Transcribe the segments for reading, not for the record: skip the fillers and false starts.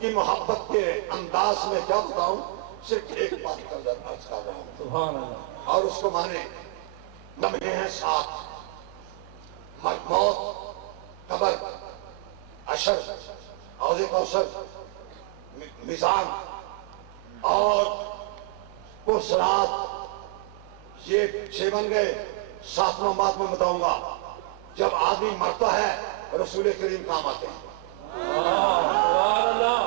کی محبت کے انداز میں کیا بتاؤں، صرف ایک بات کر رہا ہوں سبحان اللہ، اور اس کو مانے. لمحے ہیں ساتھ، موت، قبر، حشر، حوض کوثر، میزان اور صراط، یہ 6 بن گئے. 7واں بات میں بتاؤں گا. جب آدمی مرتا ہے رسول کریم کام آتے ہیں. سبحان اللہ،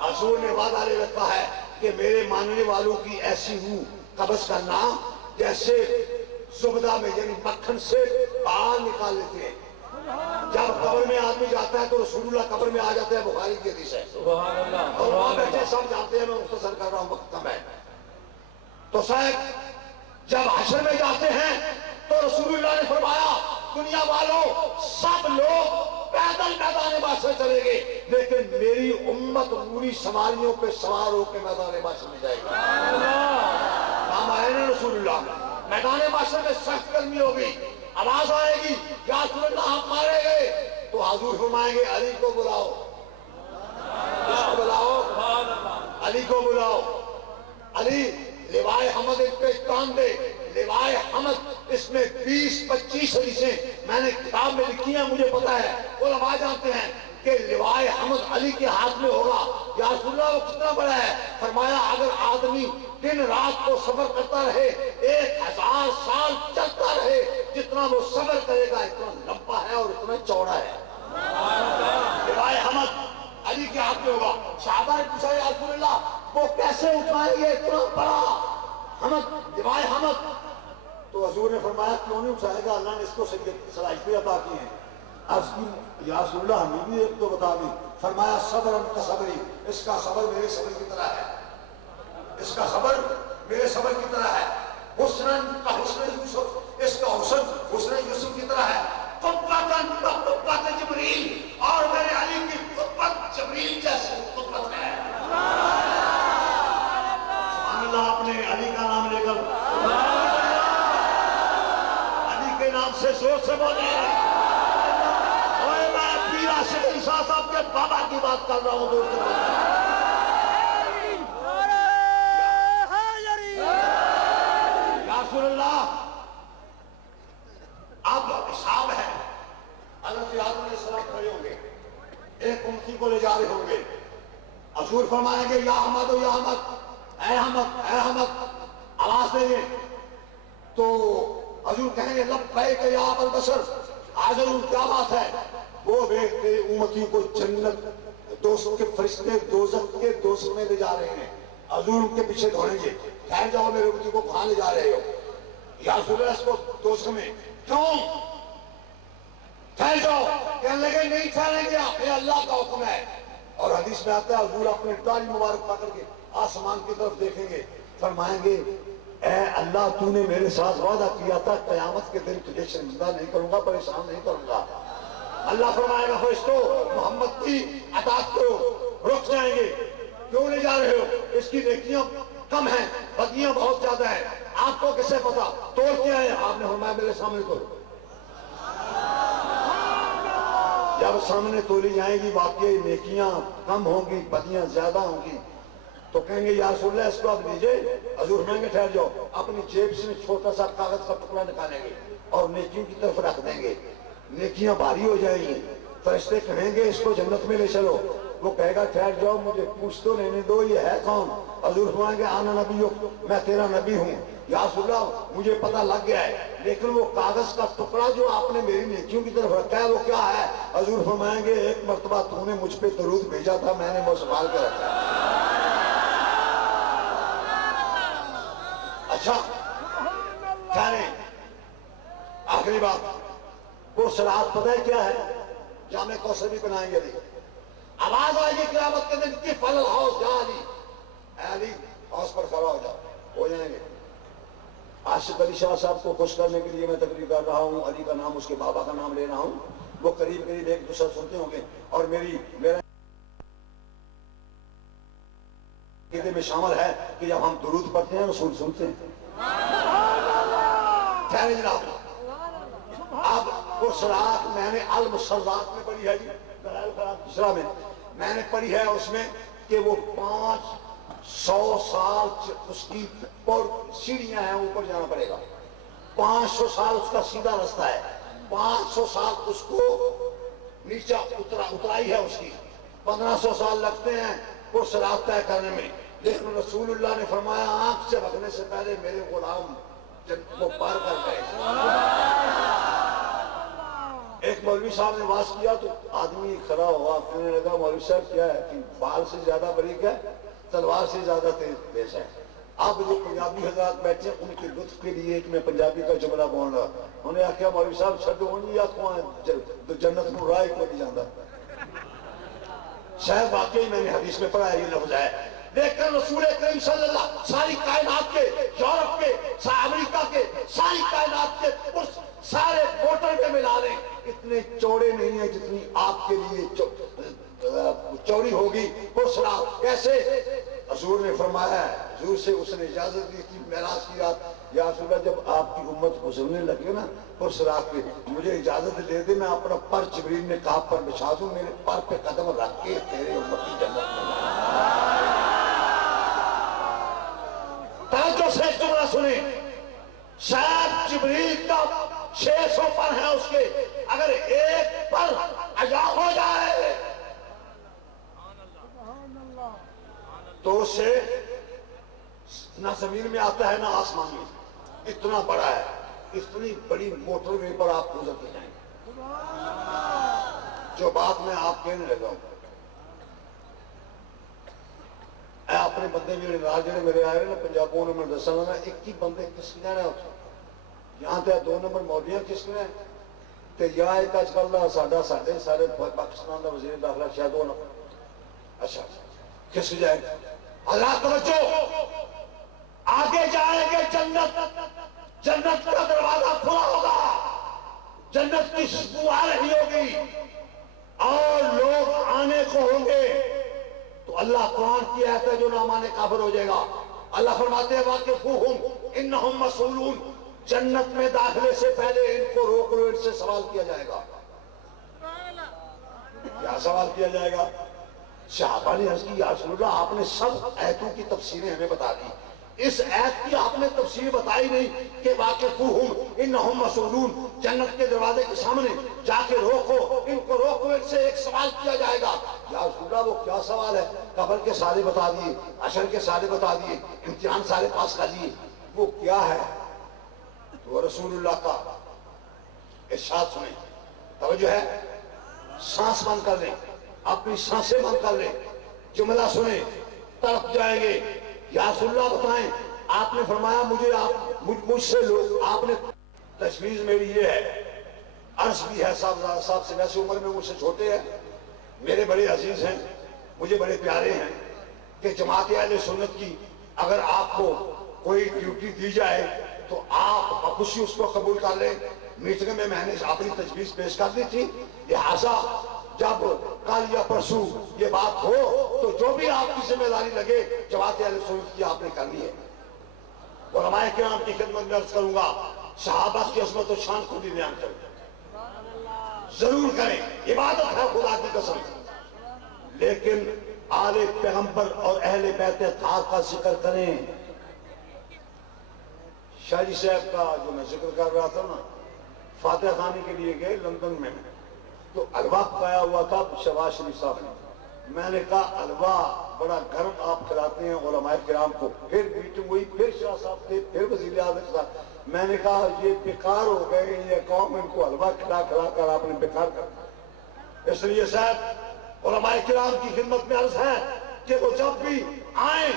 حضور نے وعدہ لے رکھا ہے کہ میرے ماننے والوں کی ایسی روح قبض کرنا جیسے زبدہ میں یعنی مکھن سے باہر نکال لیتے ہیں. جب قبر میں آدمی جاتا ہے تو رسول اللہ قبر میں آ جاتے ہیں. بخاری کی حدیث ہے. سبحان اللہ، اور وہاں سبحان بیٹھے اللہ، سب جانتے ہیں، میں مختصر کر رہا ہوں، وقت کم ہے. تو صاحب جب حشر میں جاتے ہیں تو رسول اللہ نے فرمایا دنیا والوں سب لوگ پیدل میدان محشر چلے گے، لیکن میری امت پوری سواریوں پہ سوار ہو کے میدان محشر میں جائے گی. نام آئے نا رسول اللہ. میدان محشر میں سخت گرمی ہوگی، آواز آئے گی یا رسول اللہ ہم مارے گئے. تو حضور فرمائیں گے علی کو بلاؤ، اس کو بلاؤ، علی کو بلاؤ. علی لوائے حمد ایک پہ کام دے. لوائے حمد اس میں 20-25 حدیثیں میں نے کتاب میں لکھی ہیں، مجھے پتا ہے. علماء جانتے ہیں کہ لوائے حمد علی کے ہاتھ میں ہوگا. یا رسول اللہ وہ کتنا بڑا ہے؟ فرمایا اگر آدمی دن رات کو صبر کرتا رہے 1000 سال چلتا رہے، جتنا وہ صبر کرے گا اتنا لمبا ہے اور اتنا چوڑا ہے. لوائے حمد علی کے ہاتھ میں ہوگا. صحابہ نے پوچھا یا رسول اللہ وہ کیسے اٹھائیں گے اتنا بڑا حمد، لوائے حمد؟ تو حضور نے فرمایا کیوں نہیں اٹھائے گا، اللہ نے اس کو صلاحیتیں عطا کی ہیں. عرض کی یا رسول اللہ ہمیں بھی ایک تو بتا دی. فرمایا صبر کا صبری، اس کا صبر میرے صبر کی طرح ہے، اس کا صبر میرے صبر کی طرح ہے. حسن کا حسن یوسف، اس کا حسن حسن یوسف کی طرح ہے. قبت جبریل، اور میرے علی کی قبت جبریل جیسی قبت ہے. سبحان اللہ. آپ نے علی کا نام لے کر علی کے نام سے زور سے بولے. اور میں پیر عاشق عیسیٰ صاحب کے بابا کی بات کر رہا ہوں. دور سے بولے. یا رسول اللہ اب حساب ہے. حضرت آدم علیہ السلام کھڑے ہوں گے، ایک امتی کو لے جا رہے ہوں گے. حضور فرمائیں گے یا احمد یا احمد، اے احمد اے احمد، آواز دیں گے. تو حضور کہیں گے لبیک یا ابا البشر، حاضر ہوں، کیا بات ہے؟ وہ دیکھتے امتی کو جنت دوست کے فرشتے دوزخ کے دوزخ میں لے جا رہے ہیں. حضور ان کے پیچھے دوڑیں گے، ٹھہر جاؤ میرے امتی کو کہاں لے جا رہے ہو؟ یا رسول اللہ اس کو دوزخ میں. کیوں؟ ٹھہر جاؤ. کہنے لگے نہیں ٹھہریں گے، یہ اللہ کا حکم ہے. اور حدیث میں آتا ہے حضور اپنے داڑھی مبارک پکڑ کے آسمان کی طرف دیکھیں گے، فرمائیں گے اے اللہ تو نے میرے ساتھ وعدہ کیا تھا قیامت کے دن تجھے شرمندہ نہیں کروں گا، پریشان نہیں کروں گا. اللہ فرمائے گا فرشتوں محمد کی اطاعت کرو. رک جائیں گے. کیوں لے جا رہے ہو؟ اس کی نیکیاں کم ہیں، بدیاں بہت زیادہ ہیں. آپ کو کیسے پتا؟ توڑ کے آئے. آپ نے فرمایا میرے سامنے کرو. جب سامنے تولی جائیں گی واقعی نیکیاں کم ہوں گی، بدیاں زیادہ ہوں گی، تو کہیں گے یا رسول اللہ اس کو آپ لیجئے. حضور فرمائیں گے ٹھہر جاؤ. اپنی جیب سے چھوٹا سا کاغذ کا ٹکڑا نکالیں گے اور نیکیوں کی طرف رکھ دیں گے. نیکیاں بھاری ہو جائیں گی. فرشتے کہیں گے اس کو جنت میں لے چلو. وہ کہے گا ٹھہر جاؤ مجھے پوچھ تو لینے دو یہ ہے کون؟ حضور فرمائیں گے آنا نبی ہو، میں تیرا نبی ہوں. یا رسول اللہ مجھے پتہ لگ گیا ہے، لیکن وہ کاغذ کا ٹکڑا جو آپ نے میری نیکیوں کی طرف رکھا ہے وہ کیا ہے؟ حضور فرمائیں گے ایک مرتبہ تو نے مجھ پہ درود بھیجا تھا، میں نے وہ سنبھال کے رکھا. اچھا ٹھہریں. آخری بات، وہ صراط پتہ ہے کیا ہے؟ جامع کوثر بھی بنائیں گے. آواز آئے گی قیامت کے دن کی فل الحوض یا علی، اے علی حوض پر کھڑا ہو جاؤ. ہو جائیں گے. عاشق علی شاہ صاحب کو خوش کرنے کے لیے میں تقریر کر رہا ہوں، علی کا نام اس کے بابا کا نام لے رہا ہوں. وہ قریب قریب ایک دوسرا سنتے ہوں گے اور میرا عقیدے میں شامل ہے کہ جب ہم درود پڑھتے ہیں رسول سنتے ہیں. ٹھہرے جناب. اب وہ صراط میں نے المسرات میں پڑھی ہے جی، دلائل خراب دوسرا میں میں نے پڑھی ہے اس میں کہ وہ 500 سال اس کی سیڑھیاں ہیں، اوپر جانا پڑے گا، 500 سال اس کا سیدھا رستہ ہے، 500 سال اس کو نیچا اترائی ہے اس کی، 1500 سال لگتے ہیں وہ صراط طے کرنے میں، لیکن رسول اللہ نے فرمایا آنکھ سے بھگنے سے پہلے میرے غلام وہ پار کر گئے۔ ایک مولوی صاحب نے واز کیا تو آدمی کھڑا ہوا، کہنے لگا مولوی صاحب کیا ہے کہ بال سے زیادہ باریک ہے، تلوار سے زیادہ تیز ہے۔ اب جو پنجابی حضرات بیٹھے ہیں ان کے لطف کے لیے ایک میں پنجابی کا جملہ بول رہا، انہوں نے آخیا مولوی صاحب چھڈو ہونی یا جنت کو راہ کو نہیں جانا۔ شاید واقعی میں نے حدیث میں پڑھا ہے یہ لفظ ہے، لیکن رسول کریم صلی اللہ ساری کائنات کے، یورپ کے، امریکہ کے، ساری کائنات کے سارے موٹر میں ملا لیں اتنے چوڑے نہیں ہیں جتنی آپ کے لیے چوڑی ہوگی وہ صراط۔ کیسے؟ حضور نے فرمایا ہے، حضور سے اس نے اجازت دی تھی معراج کی رات، یا رسول اللہ جب آپ کی امت گزرنے لگے نا اور صراط پہ مجھے اجازت دے دے میں اپنا پر جبریل نے کہا پر بچھا دوں، میرے پر پہ قدم رکھ کے تیرے امت کی جنت میں توجہ سے جملہ سنیں، شاید جبریل کا 600 پر ہے اس کے، اگر ایک پر عجا ہو جائے تو اسے نہ زمین میں آتا ہے نہ آسمان میں، اتنا بڑا ہے، اتنی بڑی موٹر وے پر آپ گزر کے جائیں گے۔ جو بات میں آپ کہنے لگا ہوں، اے اپنے بندے میرے نال جڑے میرے آئے نا پنجابوں نے میں دسنا نا 21 بندے کس کی جانا ہے یہاں تے 2 نمبر مولویاں کس نے تے یا ایک اج کل دا ساڈے سارے پاکستان دا وزیر داخلہ شاید ہونا، اچھا کس کی جائے گا؟ اللہ توجہ، آگے جائیں گے جنت، جنت کا دروازہ کھلا ہوگا، جنت کی خوشبو آ رہی ہوگی اور لوگ آنے کو ہوں گے، تو اللہ قرآن کی آیت ہے جو نہ مانے کافر ہو جائے گا۔ اللہ فرماتے ہیں واقفوہم انہم مسئولون، جنت میں داخلے سے پہلے ان کو روک لو، ان سے سوال کیا جائے گا۔ کیا سوال کیا جائے گا؟ صحابہ نے عرض کی یا رسول اللہ آپ نے سب آیتوں کی تفسیریں ہمیں بتا دی، اس آیت کی آپ نے تفسیر بتائی نہیں کہ واقفوہم انہم مسئولون، جنت کے دروازے کے سامنے جا کے روکو، ان کو روکو، ان سے ایک سوال کیا جائے گا۔ یا رسول اللہ وہ کیا سوال ہے؟ قبر کے سارے بتا دیے، حشر کے سارے بتا دیے، امتحان سارے پاس کر دیے، وہ کیا ہے؟ تو رسول اللہ کا ارشاد سنیں، توجہ ہے، سانس بند کر لیں، اپنی سانسیں بند کر لیں، جملہ سنیں، تڑپ جائیں گے۔ یا رسول اللہ بتائیں، آپ نے فرمایا مجھ سے لوگ، آپ نے تجویز میری یہ ہے، عرض بھی ہے صاحب سے، ویسے عمر میں مجھ سے چھوٹے ہیں، میرے بڑے عزیز ہیں، مجھے بڑے پیارے ہیں، کہ جماعت اہل سنت کی اگر آپ کو کوئی ڈیوٹی دی جائے تو آپ خوشی اس کو قبول کر لیں۔ میٹنگ میں نے اپنی تجویز پیش کر دی تھی، لہٰذا جب کل یا پرسوں یہ بات ہو تو جو بھی آپ کی ذمہ داری لگے جماعت اہل سنت کی آپ نے کرنی ہے۔ علماء کرام کی خدمت میں عرض کروں گا، صحابہ کی عظمت و شان کو بھی بیان کریں، ضرور کریں، عبادت ہے خدا کی قسم، لیکن آل پیغمبر اور اہل بیت اطہار کا ذکر کریں۔ شاہ جی صاحب کا جو میں ذکر کر رہا تھا نا، فاتح خانی کے لیے گئے لندن میں، تو حلوہ پکایا ہوا تھا شہباز شریف صاحب نے، میں نے کہا حلوہ بڑا گرم آپ کھلاتے ہیں علماء کرام کو، پھر میٹنگ ہوئی، پھر شاہ صاحب تھے، پھر وزیر اعظم صاحب، میں نے کہا یہ بیکار ہو گئے یہ قوم، ان کو حلوہ کھلا کر آپ نے بیکار کر دیا۔ اس لیے صاحب علماء کرام کی خدمت میں عرض ہے کہ وہ جب بھی آئیں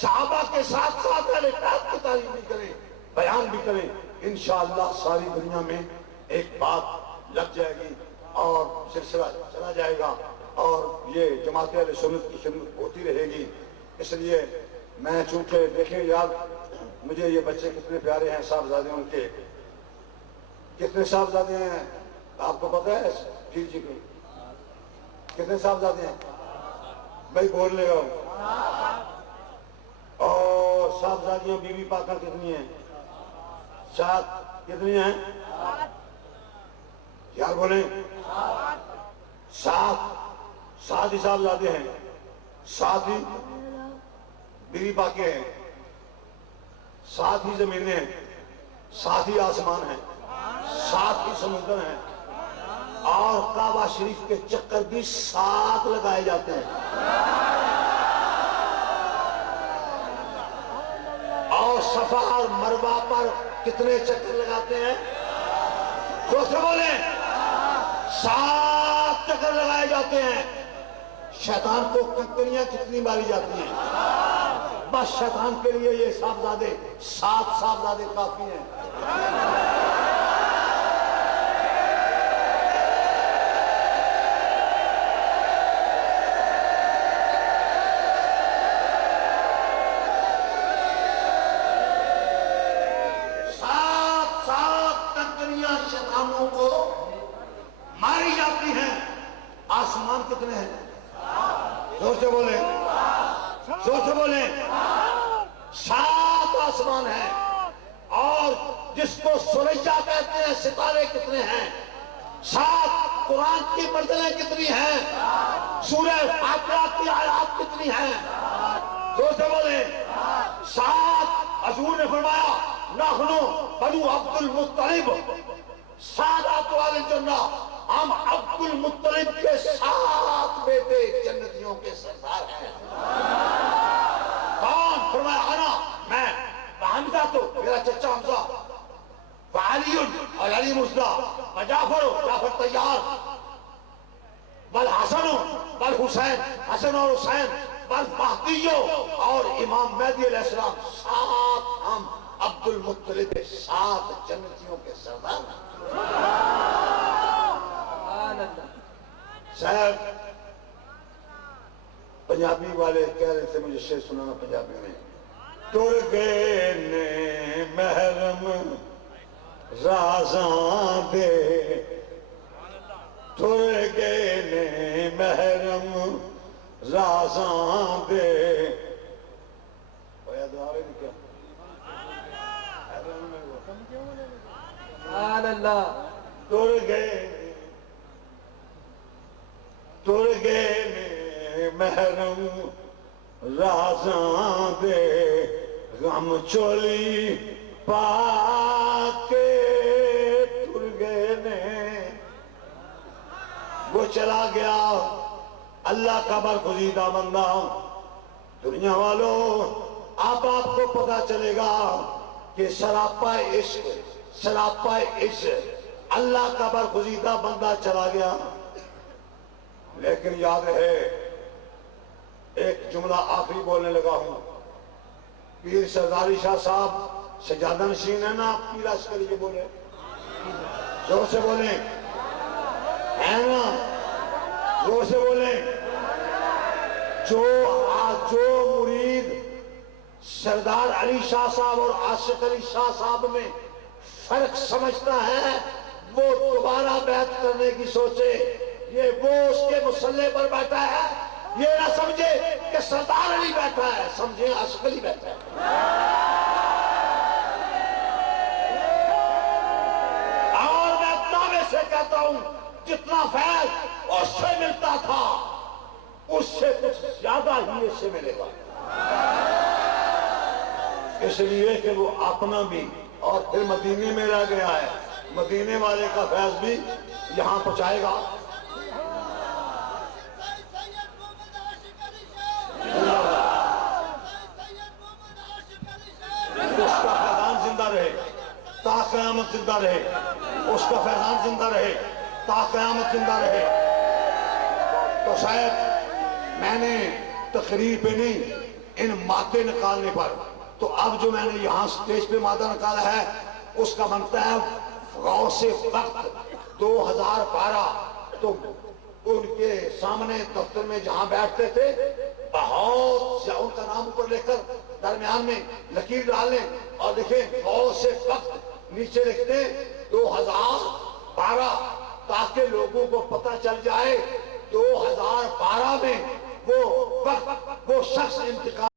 صحابہ کے ساتھ ساتھ اہل بیت کی تعلیم بھی کریں، بیان بھی کریں، انشاءاللہ ساری دنیا میں ایک بات لگ جائے گی اور سلسلہ چلا جائے گا اور یہ جماعت اہل سنت کی خدمت ہوتی رہے گی۔ اس لیے میں چونکہ دیکھیں یار مجھے یہ بچے کتنے پیارے ہیں، صاحبزادے ان کے کتنے صاحبزادے ہیں آپ کو پتہ ہے؟ جی جی کتنے صاحبزادے ہیں بھائی بول لے گا، اور صاحبزادیاں بیوی پاکاں کتنی ہیں؟ 7 کتنی ہیں یار بولیں؟ 7 ساتھ ہی صاحبزادے ہیں، ساتھ ہی بیوی باقی ہیں، ساتھ ہی زمینیں ہیں، ساتھ ہی آسمان ہیں، ساتھ ہی سمندر ہیں، اور کعبہ شریف کے چکر بھی ساتھ لگائے جاتے ہیں، اور صفا اور مروہ پر کتنے چکر لگاتے ہیں؟ جو سے بولیں 7 چکر لگائے جاتے ہیں۔ شیطان کو کنکریاں کتنی ماری جاتی ہیں؟ بس شیطان کے لیے یہ صاحبزادے 7 صاحبزادے کافی ہیں۔ سات کنکریاں شیطانوں کو ماری جاتی ہیں۔ آسمان کتنے ہیں؟ زور سے بولیں، زور سے بولیں، 7 آسمان ہیں، اور جس کو سورجہ کہتے ہیں ستارے کتنے ہیں؟ 7۔ قرآن کی منزلیں کتنی ہیں؟ سورہ فاتحہ کی آیات کتنی ہیں؟ زور سے بولیں 7۔ حضور نے فرمایا نحنو بنو عبد المطلب سادات والجنہ، ہم عبد المطلب کے 7 بیٹے جنتیوں کے سردار ہیں۔ کون؟ فرمایا انا، میں، حمزہ تو میرا چچا حمزہ، وعلی اور علی مرزا، وجعفر جعفر طیار، والحسن والحسین، حسن اور حسین، والمہدی اور امام مہدی علیہ السلام، 7 ہم عبد المطلب 7 جنتیوں کے سردار ہیں۔ صاحب پنجابی والے کہہ رہے تھے مجھے شعر سنانا پنجابی میں۔ ٹر گئے نے محرم رازاں دے، ٹر گئے نے محرم رازاں دے، ٹر گئے نے محرم رازاں دے، غم چولی پا کے ٹر گئے نے۔ وہ چلا گیا اللہ کا برگزیدہ بندہ۔ دنیا والوں اب آپ کو پتا چلے گا کہ سراپا عشق اللہ کا برگزیدہ بندہ چلا گیا، لیکن یاد رہے ایک جملہ آخری بولنے لگا ہوں۔ پیر سرداری شاہ صاحب سجادہ نشین ہے نا، پیر عسکری یہ بولے، زور سے بولیں، ہے نا، زور سے بولیں۔ جو مرید سردار علی شاہ صاحب اور عاشق علی شاہ صاحب میں فرق سمجھتا ہے، وہ دوبارہ بیعت کرنے کی سوچے۔ یہ وہ اس کے مسلح پر بیٹھا ہے، یہ نہ سمجھے کہ سردار علی بیٹھا ہے، سمجھے عاشق علی بیٹھا ہے۔ اور میں دعوے سے کہتا ہوں جتنا فیض اس سے ملتا تھا اس سے کچھ زیادہ ہی اس سے ملے گا، اس لیے کہ وہ اپنا بھی اور پھر مدینے میں رہ گیا ہے، مدینے والے کا فیض بھی یہاں پہنچائے گا۔ اس کا فیضان زندہ رہے تا قیامت زندہ رہے، اس کا فیضان زندہ رہے تا قیامت زندہ رہے۔ تو شاید میں نے تقریر پہ نہیں، ان مادے نکالنے پر، تو اب جو میں نے یہاں سٹیج پہ مادہ نکالا ہے اس کا بنتا ہے غوث وقت 2012۔ تو ان کے سامنے دفتر میں جہاں بیٹھتے تھے بہت ان کا نام اوپر لے کر درمیان میں لکیر ڈالیں اور لکھیں غوث وقت، نیچے لکھتے 2012، تاکہ لوگوں کو پتہ چل جائے 2012 میں وہ وقت وہ شخص انتقال